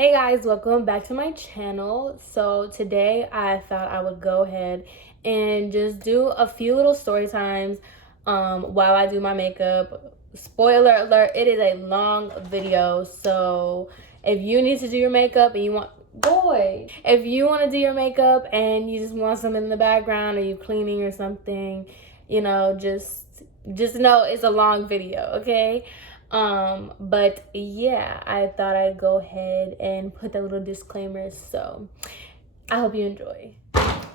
Hey guys, welcome back to my channel. So today I thought I would go ahead and just do a few little story times while I do my makeup. Spoiler alert, it is a long video, so if you need to do your makeup and you want if you want to do your makeup and you just want some in the background or you cleaning or something, just know it's a long video, okay? But yeah, I thought I'd go ahead and put that little disclaimer, so I hope you enjoy.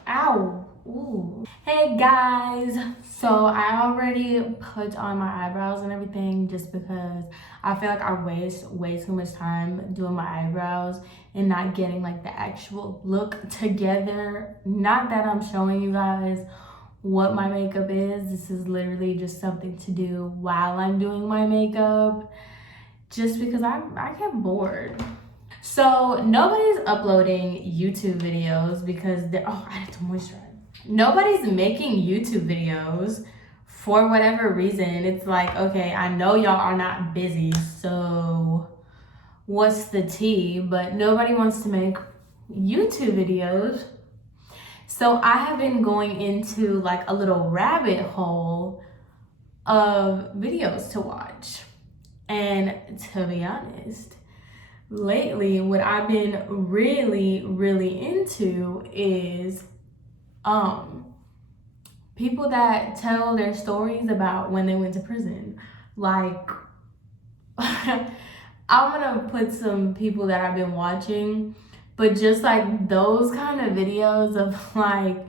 Ow. Ooh. Hey guys, so I already put on my eyebrows and everything just because I feel like I waste way too much time doing my eyebrows and not getting like the actual look together. Not that I'm showing you guys what my makeup is. This is literally just something to do while I'm doing my makeup just because I get bored. So nobody's uploading YouTube videos because I have to moisturize. Nobody's making YouTube videos for whatever reason. It's like, okay, I know y'all are not busy, so what's the tea? But nobody wants to make YouTube videos. So I have been going into like a little rabbit hole of videos to watch. And to be honest, lately what I've been really into is people that tell their stories about when they went to prison. Like I'm gonna put some people that I've been watching, but just like those kind of videos of like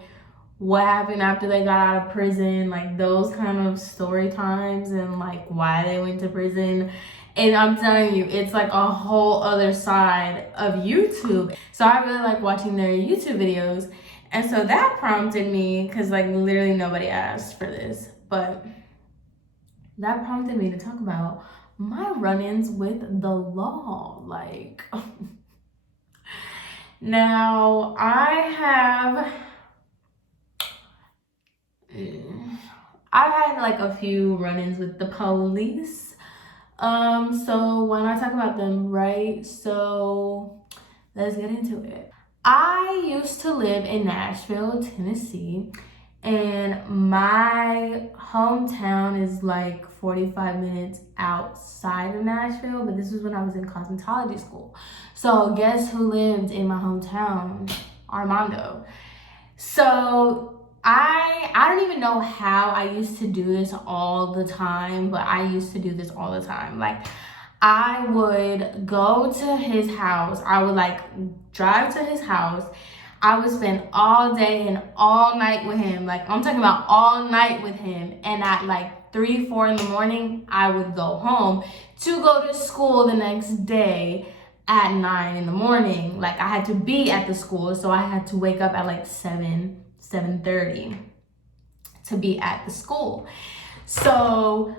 what happened after they got out of prison, like those kind of story times and like why they went to prison. And I'm telling you, it's like a whole other side of YouTube. So I really like watching their YouTube videos. And so that prompted me, because like literally nobody asked for this, but that prompted me to talk about my run-ins with the law. Like, now I've had like a few run-ins with the police. So when I talk about them, right? So let's get into it. I used to live in Nashville, Tennessee, and my hometown is like 45 minutes outside of Nashville, but this was when I was in cosmetology school. So guess who lived in my hometown? Armando. So I don't even know how I used to do this all the time, but I used to do this all the time. Like I would go to his house. I would like drive to his house. I would spend all day and all night with him. Like I'm talking about all night with him. And at like 3, 4 in the morning, I would go home to go to school the next day at 9 in the morning. Like I had to be at the school, so I had to wake up at like 7:30 to be at the school. So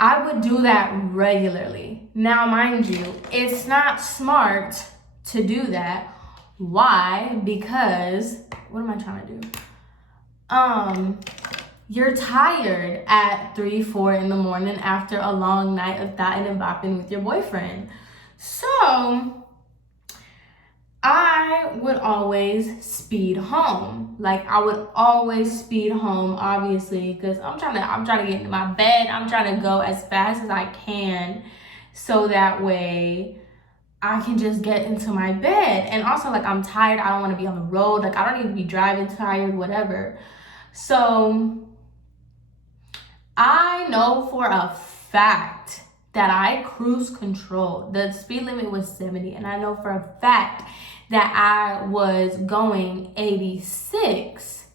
I would do that regularly. Now, mind you, it's not smart to do that. Why? Because what am I trying to do? You're tired at 3, 4 in the morning after a long night of thotting and bopping with your boyfriend. So I would always speed home. Like I would always speed home, obviously, because I'm trying to get into my bed. I'm trying to go as fast as I can, so that way I can just get into my bed. And also, like I'm tired. I don't want to be on the road. Like I don't need to be driving tired, whatever. So I know for a fact that I cruise control. The speed limit was 70, and I know for a fact that I was going 86.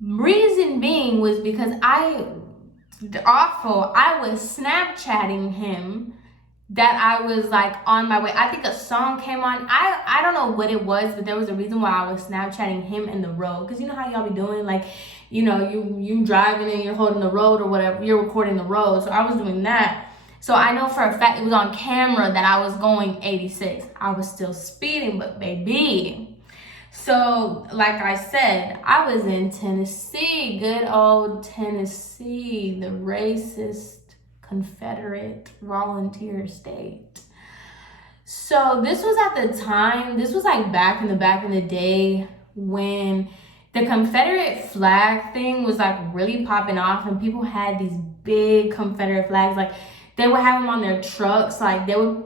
Reason being was because I was Snapchatting him that I was like on my way. I think a song came on. I don't know what it was, but there was a reason why I was Snapchatting him in the road. Because you know how y'all be doing, like, you know, you driving and you're holding the road or whatever, you're recording the road. So I was doing that. So I know for a fact it was on camera that I was going 86. I was still speeding, but baby. So like I said, I was in Tennessee, good old Tennessee, the racist Confederate volunteer state. So this was at the time, this was like back in the day when the Confederate flag thing was like really popping off, and people had these big Confederate flags. Like they would have them on their trucks. Like they would,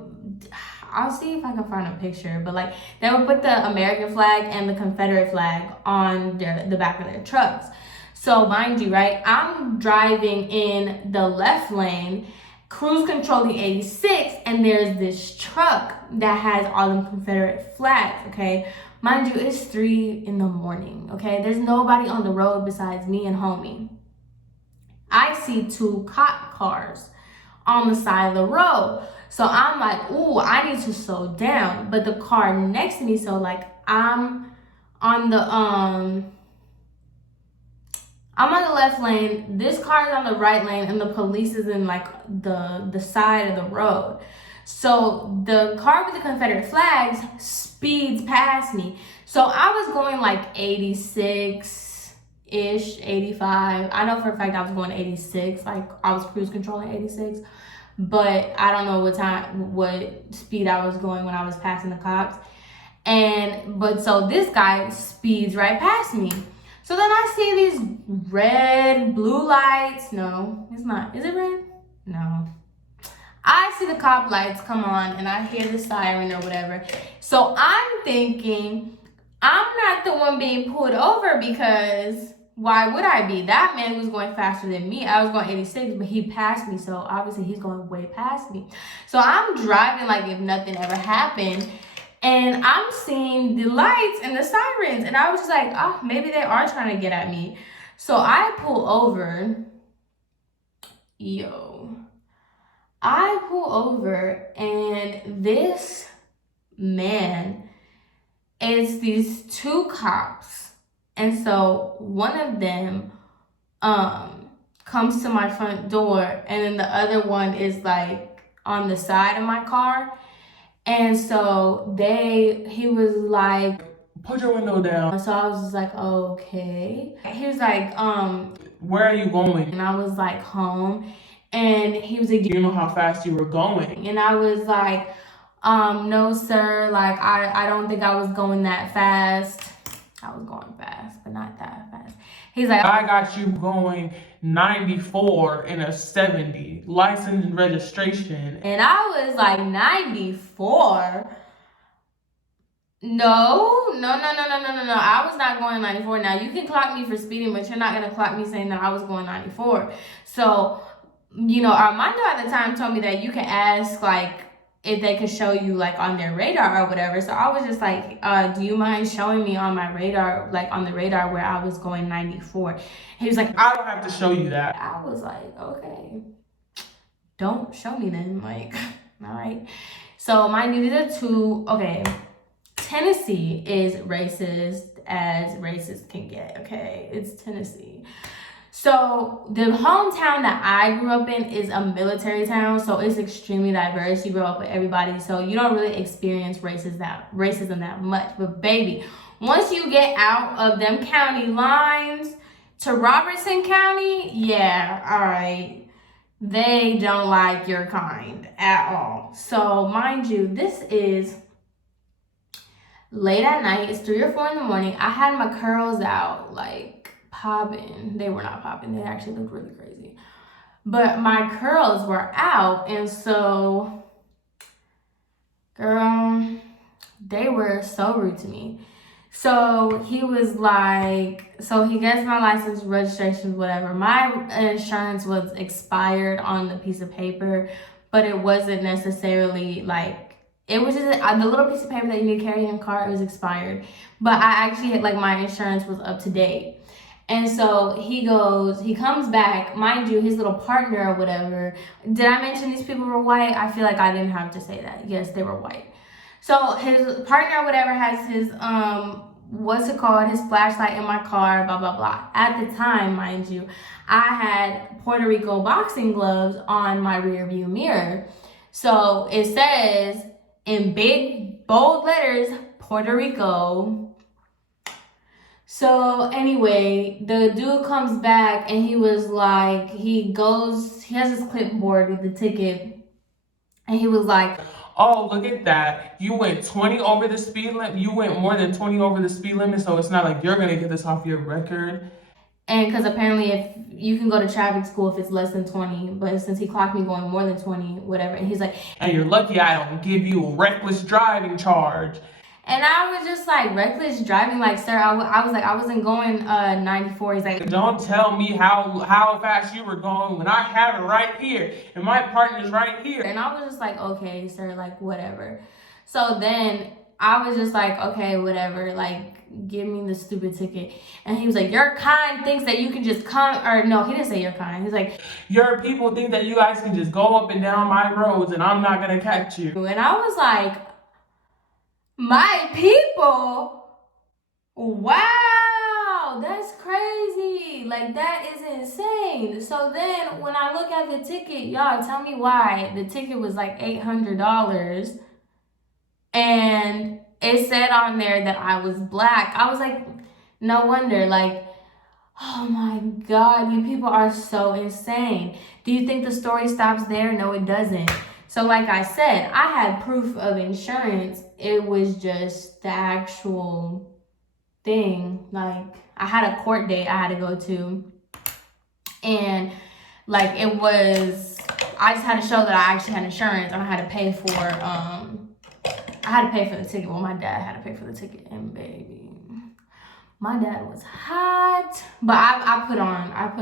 I'll see if I can find a picture, but like they would put the American flag and the Confederate flag on the back of their trucks. So mind you, right, I'm driving in the left lane, cruise control the 86, and there's this truck that has all them Confederate flags, okay? Mind you, it's 3 in the morning, okay? There's nobody on the road besides me and homie. I see 2 cop cars on the side of the road. So I'm like, ooh, I need to slow down. But the car next to me, so like I'm on the left lane, this car is on the right lane, and the police is in like the side of the road. So the car with the Confederate flags speeds past me. So I was going like 86-ish, 85. I know for a fact I was going 86, like I was cruise controlling 86. But I don't know what speed I was going when I was passing the cops. But so this guy speeds right past me. So then I see these red, blue lights. No, it's not. Is it red? No. I see the cop lights come on and I hear the siren or whatever. So I'm thinking I'm not the one being pulled over, because why would I be? That man was going faster than me. I was going 86, but he passed me. So obviously he's going way past me. So I'm driving like if nothing ever happened. And I'm seeing the lights and the sirens. And I was just like, oh, maybe they are trying to get at me. So I pull over. I pull over, and this man is these 2 cops. And so one of them comes to my front door, and then the other one is like on the side of my car. And so he was like, put your window down. So I was just like, okay. He was like, where are you going? And I was like, home. And he was like, do you know how fast you were going? And I was like, no, sir. Like, I don't think I was going that fast. I was going fast, but not that fast. He's like, I got you going 94 in a 70, license and registration. And I was like, 94? No. I was not going 94. Now, you can clock me for speeding, but you're not going to clock me saying that I was going 94. So, Armando at the time told me that you can ask, like, if they could show you like on their radar or whatever. So I was just like, do you mind showing me on my radar, like on the radar where I was going 94? He was like, I don't have to show you that. I was like, okay, don't show me then, like, all right. So mind you, these are 2, okay, Tennessee is racist as racist can get, okay? It's Tennessee. So the hometown that I grew up in is a military town, so it's extremely diverse. You grow up with everybody, so you don't really experience racism that much. But baby, once you get out of them county lines to Robertson County, yeah, all right, they don't like your kind at all. So mind you, this is late at night. It's 3 or 4 in the morning. I had my curls out, like, popping. They were not popping. They actually looked really crazy. But my curls were out. And so, girl, they were so rude to me. So he was like, so he gets my license, registration, whatever. My insurance was expired on the piece of paper, but it wasn't necessarily like, it was just the little piece of paper that you need to carry in your car. It was expired. But I actually had, like, my insurance was up to date. And so he comes back, mind you, his little partner or whatever. Did I mention these people were white? I feel like I didn't have to say that. Yes, they were white. So his partner or whatever has his, his flashlight in my car, blah, blah, blah. At the time, mind you, I had Puerto Rico boxing gloves on my rear view mirror. So it says in big, bold letters, Puerto Rico. So anyway, the dude comes back and he was like, he has his clipboard with the ticket, and he was like, oh, look at that. You went 20 over the speed limit. You went more than 20 over the speed limit, so it's not like you're going to get this off your record. And because apparently if you can go to traffic school if it's less than 20, but since he clocked me going more than 20, whatever, and he's like, and you're lucky I don't give you a reckless driving charge. And I was just like, reckless driving, like, sir, I was like, I wasn't going 94. He's like, don't tell me how fast you were going when I have it right here and my partner's right here. And I was just like, okay, sir, like, whatever. So then I was just like, okay, whatever, like, give me the stupid ticket. And he was like, your kind thinks that you can just come, or no, he didn't say your kind. He's like, your people think that you guys can just go up and down my roads and I'm not gonna catch you. And I was like, my people? Wow, that's crazy. Like, that is insane. So then when I look at the ticket, y'all tell me why the ticket was like $800 and it said on there that I was black. I was like, no wonder. Like, oh my God, you people are so insane. Do you think the story stops there? No, it doesn't. So like I said, I had proof of insurance. It was just the actual thing. Like, I had a court date I had to go to. And like, it was, I just had to show that I actually had insurance and I had to pay for, the ticket. Well, my dad had to pay for the ticket, and baby, my dad was hot. But I put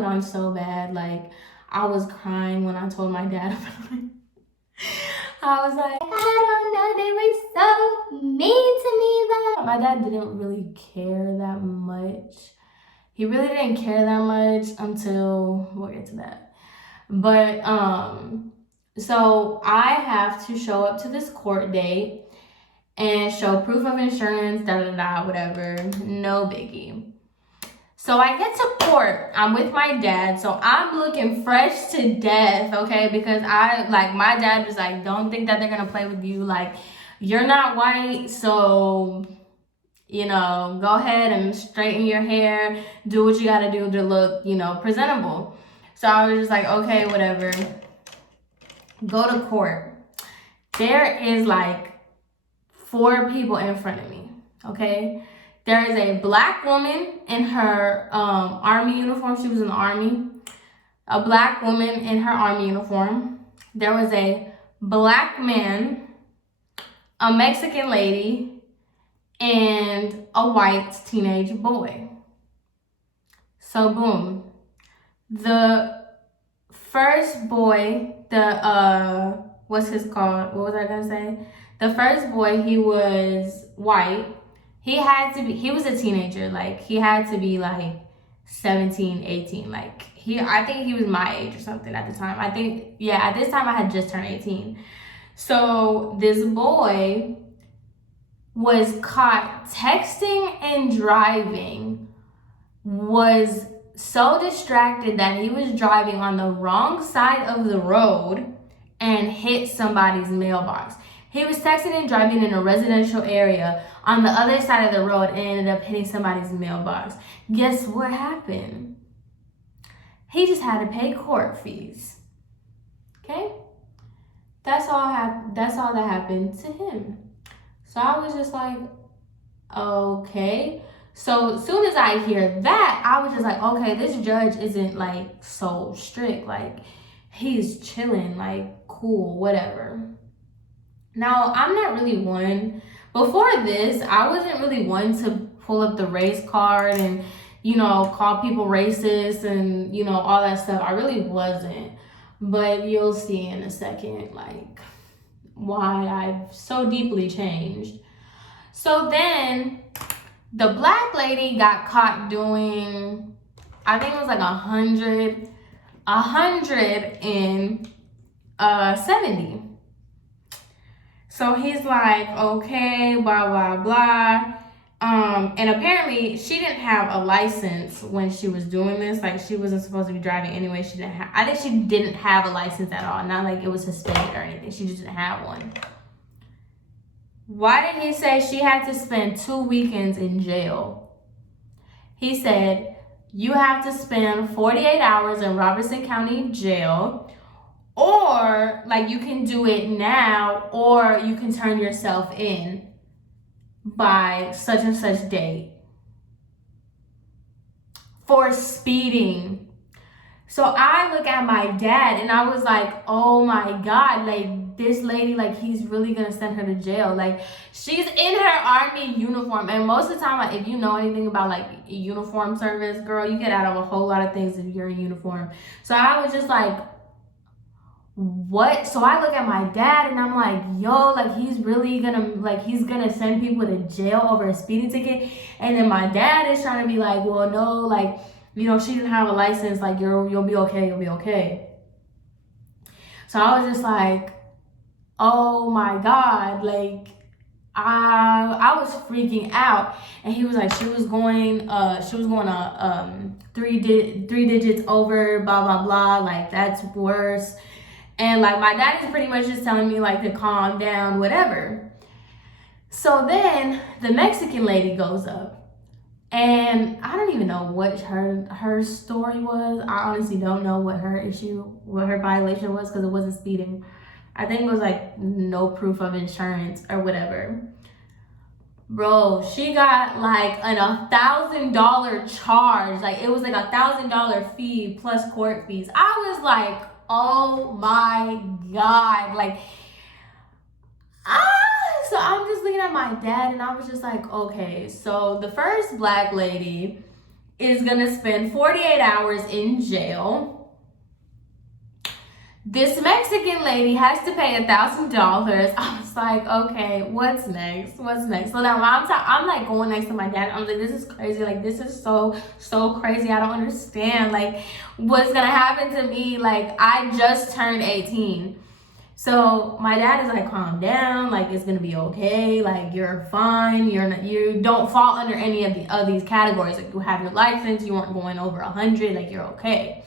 on so bad. Like, I was crying when I told my dad about it. I was like, I don't know, they were so mean to me though. My dad didn't really care that much. He really didn't care that much until, we'll get to that. But, so I have to show up to this court date and show proof of insurance, whatever, no biggie. So I get to court, I'm with my dad, so I'm looking fresh to death, okay? Because my dad was like, don't think that they're gonna play with you. Like, you're not white, so, you know, go ahead and straighten your hair, do what you gotta do to look, you know, presentable. So I was just like, okay, whatever. Go to court. There is like 4 people in front of me, okay? There is a black woman in her army uniform. She was in the army. A black woman in her army uniform. There was a black man, a Mexican lady, and a white teenage boy. So boom. The first boy, what's his called? What was I gonna say? The first boy, he was white. He was a teenager. Like, he had to be like 17, 18. Like, I think he was my age or something at the time. At this time I had just turned 18. So this boy was caught texting and driving, was so distracted that he was driving on the wrong side of the road and hit somebody's mailbox. He was texting and driving in a residential area on the other side of the road and ended up hitting somebody's mailbox. Guess what happened? He just had to pay court fees. Okay? That's all that happened to him. So I was just like, okay. So as soon as I hear that, I was just like, okay, this judge isn't like so strict. Like, he's chilling, like, cool, whatever. Now, I'm not really one, before this, I wasn't really one to pull up the race card and, you know, call people racist and, you know, all that stuff. I really wasn't. But you'll see in a second, like, why I've so deeply changed. So then the black lady got caught doing, I think it was like 170. So he's like, okay, blah, blah, blah. And apparently she didn't have a license when she was doing this. Like, she wasn't supposed to be driving anyway. I think she didn't have a license at all. Not like it was suspended or anything. She just didn't have one. Why did he say she had to spend 2 weekends in jail? He said, you have to spend 48 hours in Robertson County Jail, Or like you can do it now, or you can turn yourself in by such and such date for speeding. So I look at my dad and I was like, oh my God, like this lady, like he's really gonna send her to jail. Like she's in her army uniform. And most of the time, like if you know anything about like uniform service, girl, you get out of a whole lot of things if you're in uniform. So I was just like, what? So I look at my dad and I'm like, yo, like he's really gonna send people to jail over a speeding ticket. And then my dad is trying to be like, well, no, like, you know, she didn't have a license, like you'll be okay, you'll be okay. So I was just like, oh my God, like I was freaking out. And he was like, she was going three digits over, blah blah blah, like that's worse. And like my dad is pretty much just telling me like to calm down, whatever. So then the Mexican lady goes up. And I don't even know what her story was. I honestly don't know what her violation was, because it wasn't speeding. I think it was like no proof of insurance or whatever. Bro, she got like an $1,000 charge. Like it was like $1,000 fee plus court fees. I was like, oh my God. Like, so I'm just looking at my dad and I was just like, okay, so the first black lady is gonna spend 48 hours in jail. This Mexican lady has to pay $1,000. I was like, okay, what's next? What's next? So now I'm like going next to my dad. I'm like, this is crazy. Like, this is so crazy. I don't understand. Like, what's gonna happen to me? Like, I just turned 18. So my dad is like, calm down. Like, it's gonna be okay. Like, you're fine. You don't fall under any of these categories. Like, you have your license. You weren't going over 100. Like, you're okay.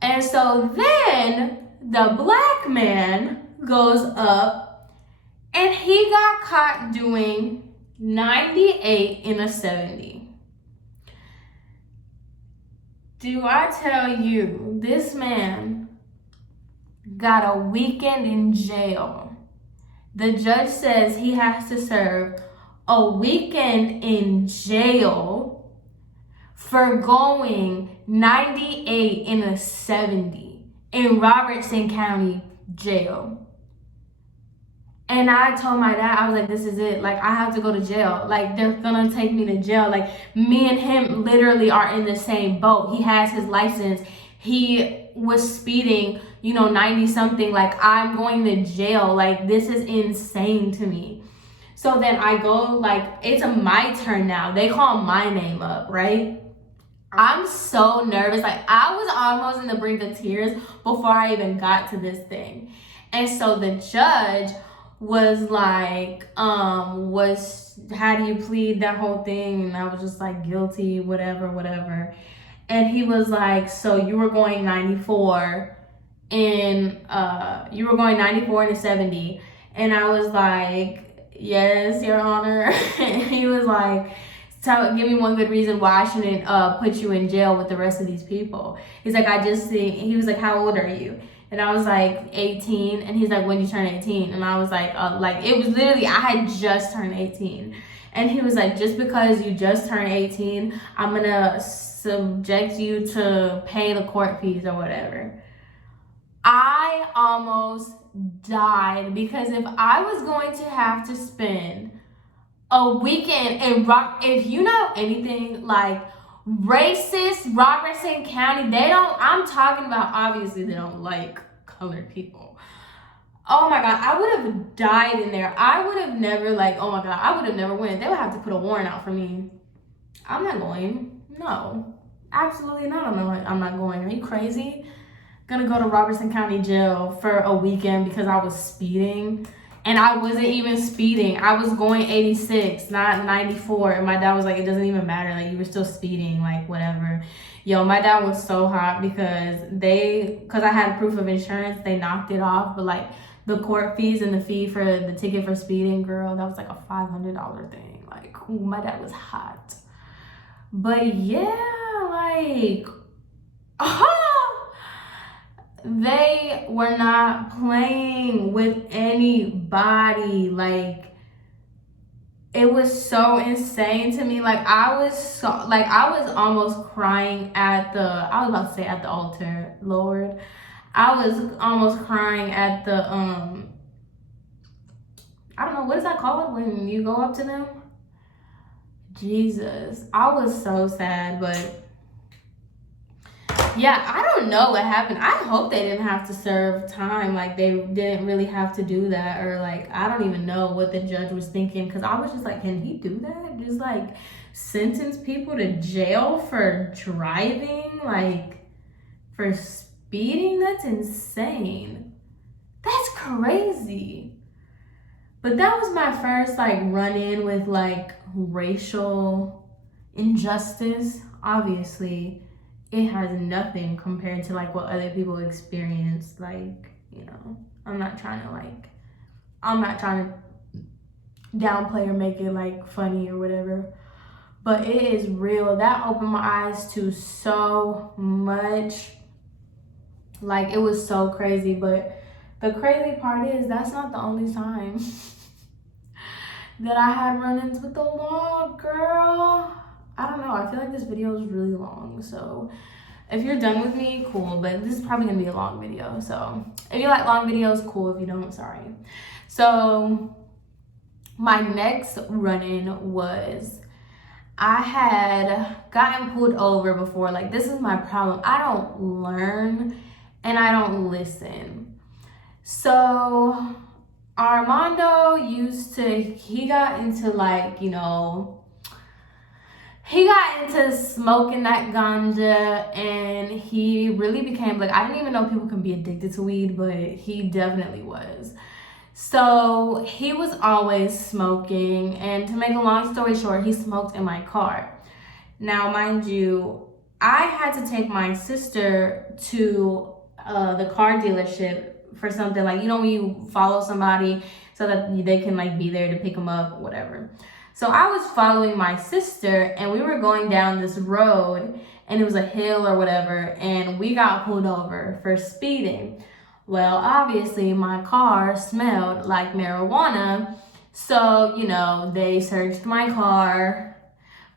And so then the black man goes up and he got caught doing 98 in a 70. Do I tell you, this man got a weekend in jail. The judge says he has to serve a weekend in jail for going 98 in a 70 in Robertson County jail. And I told my dad, I was like, this is it. Like, I have to go to jail. Like, they're gonna take me to jail. Like, me and him literally are in the same boat. He has his license. He was speeding, 90 something. Like, I'm going to jail. Like, this is insane to me. So then I go, like, it's my turn now. They call my name up, right? I'm so nervous. Like, I was almost in the brink of tears before I even got to this thing. And so the judge was like, how do you plead, that whole thing? And I was just like, guilty, whatever. And he was like, so you were going 94 in a 70. And I was like, yes, Your Honor. And he was like, give me one good reason why I shouldn't put you in jail with the rest of these people. He's like, he was like, how old are you? And I was like, 18. And he's like, when did you turn 18? And I was like, it was literally, I had just turned 18. And he was like, just because you just turned 18, I'm gonna subject you to pay the court fees or whatever. I almost died, because if I was going to have to spend a weekend in if you know anything like racist Robertson County, I'm talking about, obviously they don't like colored people. Oh my God, I would have died in there. I would have never I would have never went. They would have to put a warrant out for me. I'm not going. No, absolutely not. I'm not going. Are you crazy? Gonna go to Robertson County jail for a weekend because I was speeding. And I wasn't even speeding. I was going 86, not 94. And my dad was like, it doesn't even matter. Like, you were still speeding, like, whatever. Yo, my dad was so hot because I had proof of insurance, they knocked it off. But, like, the court fees and the fee for the ticket for speeding, girl, that was like a $500 thing. Like, ooh, my dad was hot. But, yeah, like, they were not playing with anybody. Like, it was so insane to me. Like, I was almost crying I was about to say at the altar, Lord. I was almost crying at the I don't know, what is that called when you go up to them? Jesus. I was so sad, but yeah, I don't know what happened. I hope they didn't have to serve time. Like, they didn't really have to do that. Or, like, I don't even know what the judge was thinking. Because I was just like, can he do that? Just, like, sentence people to jail for driving? Like, for speeding? That's insane. That's crazy. But that was my first, like, run-in with, like, racial injustice. Obviously, it has nothing compared to, like, what other people experience. Like, you know, I'm not trying to downplay or make it, like, funny or whatever. But it is real. That opened my eyes to so much. Like, it was so crazy. But the crazy part is that's not the only time that I had run-ins with the law, girl. I don't know. I feel like this video is really long. So if you're done with me, cool. But this is probably going to be a long video. So if you like long videos, cool. If you don't, sorry. So my next run-in was I had gotten pulled over before. Like, this is my problem. I don't learn and I don't listen. So Armando he got into, like, you know, he got into smoking that ganja, and he really became, like, I didn't even know people can be addicted to weed, but he definitely was. So he was always smoking, and to make a long story short, he smoked in my car. Now, mind you, I had to take my sister to the car dealership for something, like, you know, when you follow somebody so that they can, like, be there to pick them up, whatever. So I was following my sister, and we were going down this road, and it was a hill or whatever, and we got pulled over for speeding. Well, obviously my car smelled like marijuana, so, you know, they searched my car,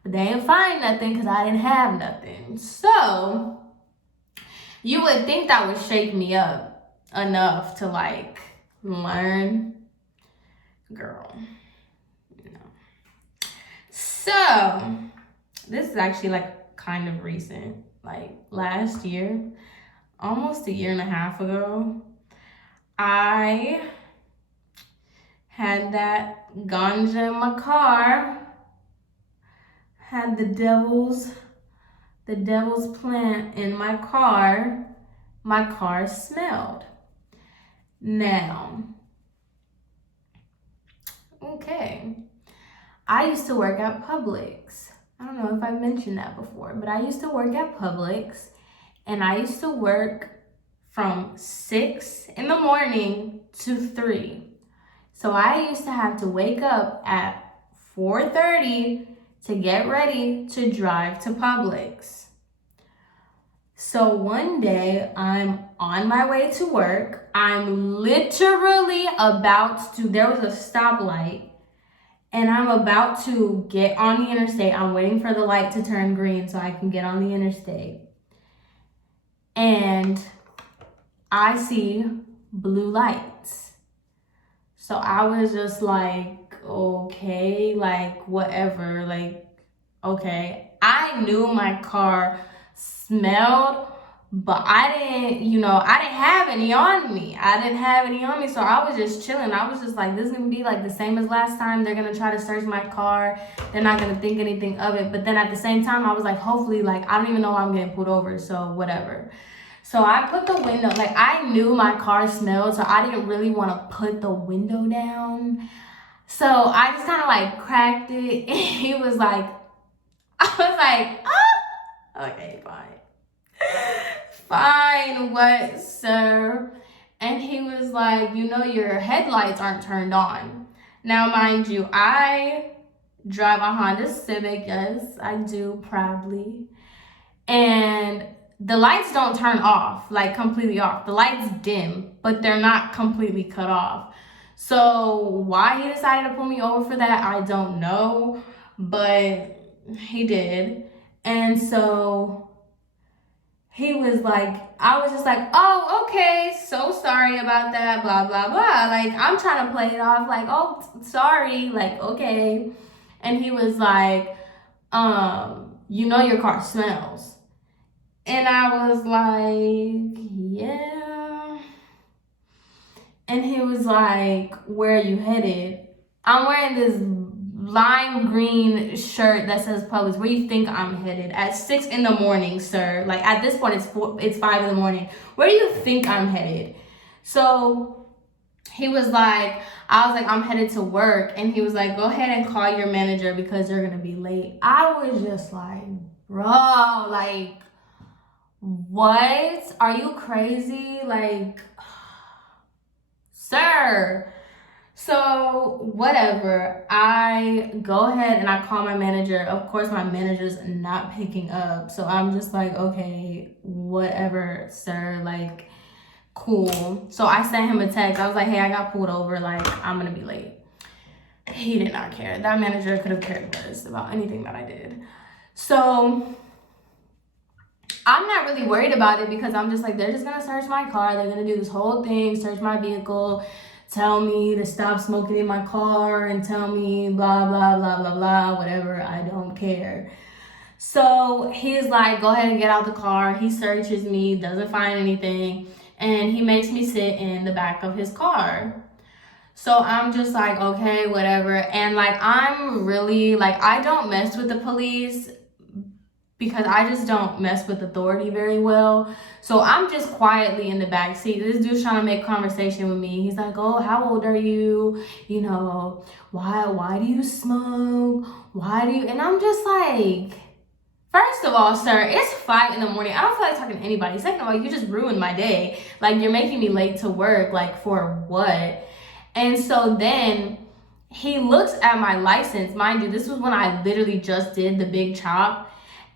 but they didn't find nothing because I didn't have nothing. So you would think that would shake me up enough to, like, learn. Girl, you know. So this is actually, like, kind of recent. Like, last year, almost a year and a half ago, I had that ganja in my car. Had the devil's plant in my car. My car smelled. Now, okay, I used to work at Publix. I don't know if I've mentioned that before, but I used to work at Publix, and I used to work from 6 in the morning to 3. So I used to have to wake up at 4:30 to get ready to drive to Publix. So one day I'm on my way to work. I'm literally there was a stoplight, and I'm about to get on the interstate. I'm waiting for the light to turn green so I can get on the interstate. And I see blue lights. So I was just like, okay, like, whatever, like, okay. I knew my car smelled, but I didn't have any on me. So I was just chilling. I was just like, this is gonna be like the same as last time. They're gonna try to search my car. They're not gonna think anything of it. But then at the same time, I was like, hopefully, like, I don't even know why I'm getting pulled over, so whatever. So I put the window, like, I knew my car smelled, so I didn't really want to put the window down. So I just kind of, like, cracked it, and he was like, I was like, ah, okay, fine, what, sir? And he was like, you know, your headlights aren't turned on. Now, mind you, I drive a Honda Civic, yes, I do, proudly. And the lights don't turn off, like completely off. The lights dim, but they're not completely cut off. So why he decided to pull me over for that, I don't know, but he did. And so he was like, I was just like, oh, okay, so sorry about that, blah, blah, blah. Like, I'm trying to play it off, like, oh, sorry, like, okay. And he was like, you know your car smells. And I was like, yeah. And he was like, where are you headed? I'm wearing this lime green shirt that says Publix. Where do you think I'm headed? At 6 in the morning, sir. Like, at this point, it's 5 in the morning. Where do you think I'm headed? So he was like, I was like, I'm headed to work. And he was like, go ahead and call your manager because you're going to be late. I was just like, bro, like, what? Are you crazy? Like, sir. So, whatever. I go ahead and I call my manager. Of course, my manager's not picking up. So, I'm just like, okay, whatever, sir. Like, cool. So, I sent him a text. I was like, hey, I got pulled over. Like, I'm going to be late. He did not care. That manager could have cared less about anything that I did. So, I'm not really worried about it because I'm just like, they're just gonna search my car. They're gonna do this whole thing, search my vehicle, tell me to stop smoking in my car and tell me blah, blah, blah, blah, blah, whatever. I don't care. So he's like, go ahead and get out the car. He searches me, doesn't find anything, and he makes me sit in the back of his car. So I'm just like, okay, whatever. And like, I'm really like, I don't mess with the police because I just don't mess with authority very well. So I'm just quietly in the back seat. This dude's trying to make conversation with me. He's like, oh, how old are you? You know, why do you smoke? Why do you? And I'm just like, first of all, sir, it's 5 in the morning. I don't feel like talking to anybody. Second of all, you just ruined my day. Like, you're making me late to work. Like, for what? And so then he looks at my license. Mind you, this was when I literally just did the big chop.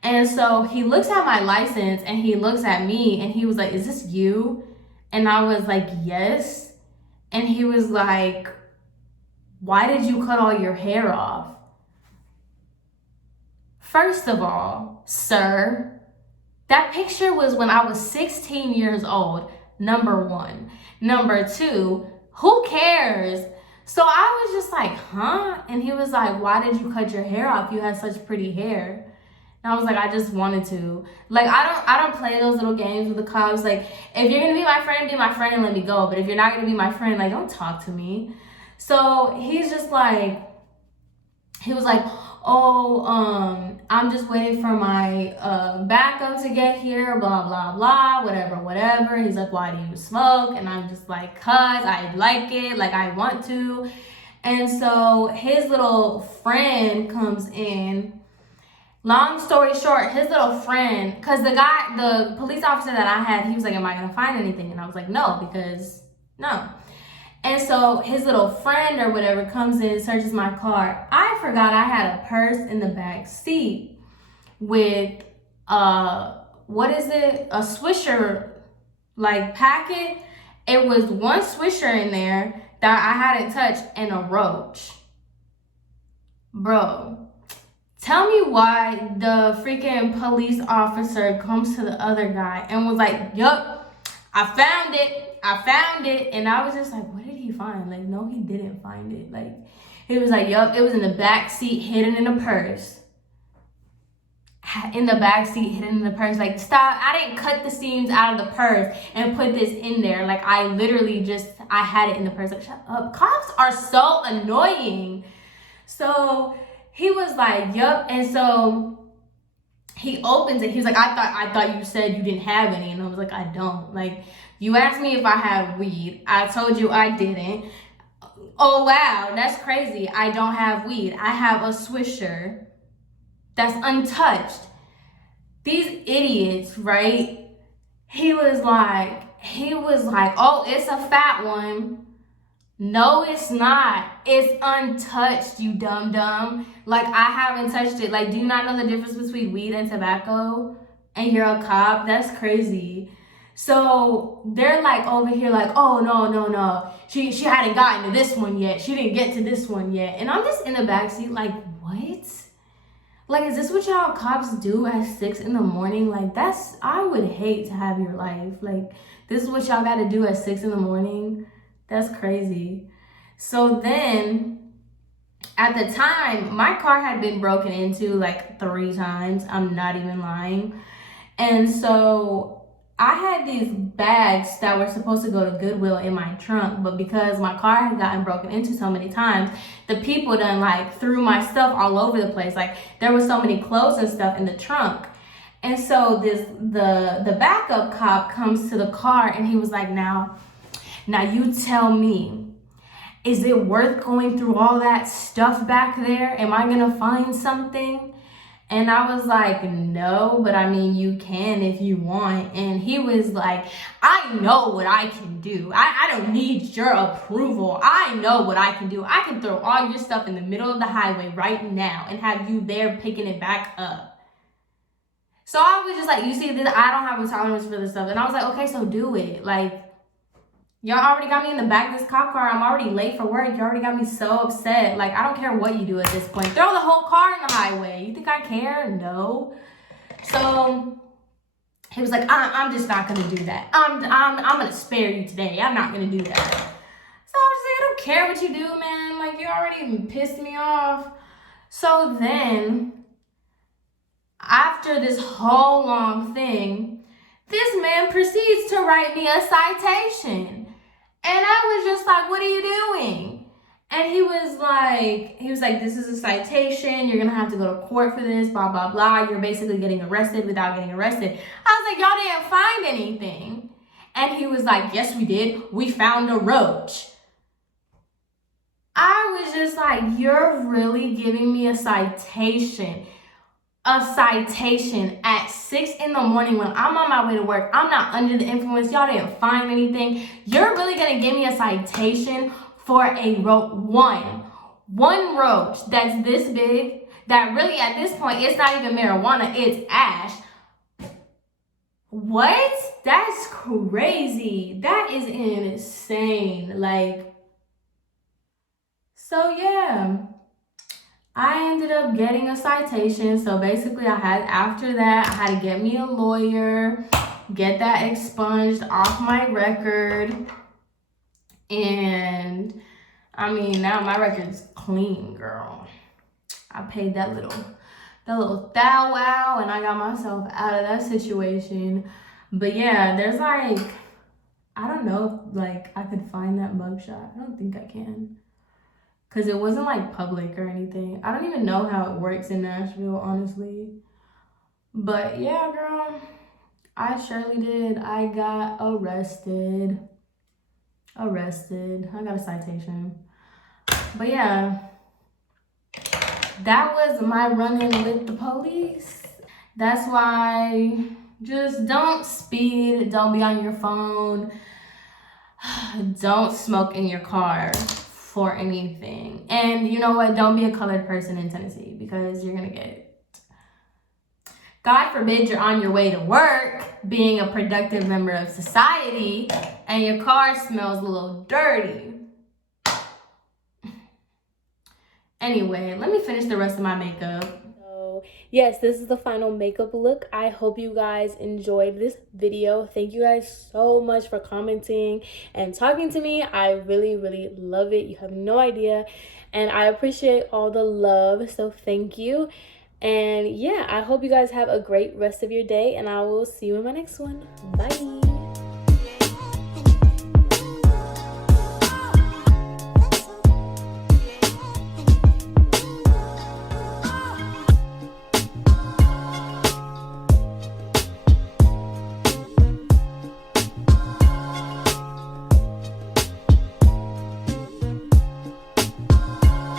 And so he looks at my license and he looks at me and he was like, is this you? And I was like, yes. And he was like, why did you cut all your hair off? First of all, sir, that picture was when I was 16 years old, number one. Number two, who cares? So I was just like, huh? And he was like, why did you cut your hair off? You had such pretty hair. And I was like, I just wanted to. Like, I don't play those little games with the cops. Like, if you're gonna be my friend and let me go. But if you're not gonna be my friend, like, don't talk to me. So he's just like, he was like, oh, I'm just waiting for my backup to get here, blah, blah, blah, whatever, whatever. He's like, why do you smoke? And I'm just like, cause I like it, like I want to. And so his little friend comes in. Long story short, his little friend, because the police officer that I had, he was like, am I going to find anything? And I was like, no, because no. And so his little friend or whatever comes in and searches my car. I forgot I had a purse in the back seat with, what is it? A Swisher, like, packet. It was one Swisher in there that I hadn't touched and a roach. Bro. Tell me why the freaking police officer comes to the other guy and was like, yup, I found it. And I was just like, what did he find? Like, no, he didn't find it. Like, he was like, yup, it was in the back seat, hidden in a purse. In the back seat, hidden in the purse. Like, stop. I didn't cut the seams out of the purse and put this in there. Like, I literally just, I had it in the purse. Like, shut up. Cops are so annoying. So he was like, yup. And so he opens it. He was like, I thought you said you didn't have any. And I was like, I don't. Like, you asked me if I had weed. I told you I didn't. Oh, wow. That's crazy. I don't have weed. I have a Swisher that's untouched. These idiots, right? He was like, oh, it's a fat one. No, it's not. It's untouched, you dumb. Like, I haven't touched it. Like, do you not know the difference between weed and tobacco? and you're a cop, that's crazy. So they're like over here like, oh no. She hadn't gotten to this one yet. She didn't get to this one yet. And I'm just in the backseat like, what? Like, is this what y'all cops do at 6 in the morning? Like, I would hate to have your life. Like, this is what y'all gotta do at 6 in the morning? That's crazy. So then, at the time, my car had been broken into like 3 times. I'm not even lying. And so I had these bags that were supposed to go to Goodwill in my trunk, but because my car had gotten broken into so many times, the people done like threw my stuff all over the place. Like there was so many clothes and stuff in the trunk. And so the backup cop comes to the car and he was like, now you tell me, is it worth going through all that stuff back there? Am I gonna find something? And I was like, no, but I mean, you can if you want. And he was like, I know what I can do. I don't need your approval. I know what I can do. I can throw all your stuff in the middle of the highway right now and have you there picking it back up. So I was just like, you see, I don't have a tolerance for this stuff. And I was like, okay, so do it. Like, y'all already got me in the back of this cop car. I'm already late for work. You already got me so upset. Like, I don't care what you do at this point. Throw the whole car in the highway. You think I care? No. So he was like, I'm just not gonna do that. I'm gonna spare you today. I'm not gonna do that. So I was like, I don't care what you do, man. Like, you already pissed me off. So then, after this whole long thing, this man proceeds to write me a citation. And I was just like, what are you doing? And he was like, this is a citation. You're going to have to go to court for this, blah, blah, blah. You're basically getting arrested without getting arrested. I was like, y'all didn't find anything. And he was like, yes, we did. We found a roach. I was just like, you're really giving me a citation. A citation at 6 in the morning when I'm on my way to work. I'm not under the influence. Y'all didn't find anything. You're really gonna give me a citation for a one roach that's this big, that really at this point, it's not even marijuana, it's ash. What? That's crazy. That is insane. Like, so yeah. I ended up getting a citation. So basically after that, I had to get me a lawyer, get that expunged off my record. And I mean, now my record's clean, girl. I paid that little thou wow and I got myself out of that situation. But yeah, there's like, I don't know if like I could find that mugshot. I don't think I can. Because it wasn't like public or anything. I don't even know how it works in Nashville, honestly. But yeah, girl, I surely did. I got arrested. I got a citation. But yeah, that was my run-in with the police. That's why just don't speed. Don't be on your phone. Don't smoke in your car for anything. And you know what? Don't be a colored person in Tennessee because you're gonna get it. God forbid you're on your way to work being a productive member of society and your car smells a little dirty. Anyway, let me finish the rest of my makeup. Yes, this is the final makeup look. I hope you guys enjoyed this video. Thank you guys so much for commenting and talking to me. I really, really love it. You have no idea. And I appreciate all the love. So thank you. And yeah, I hope you guys have a great rest of your day. And I will see you in my next one. Bye.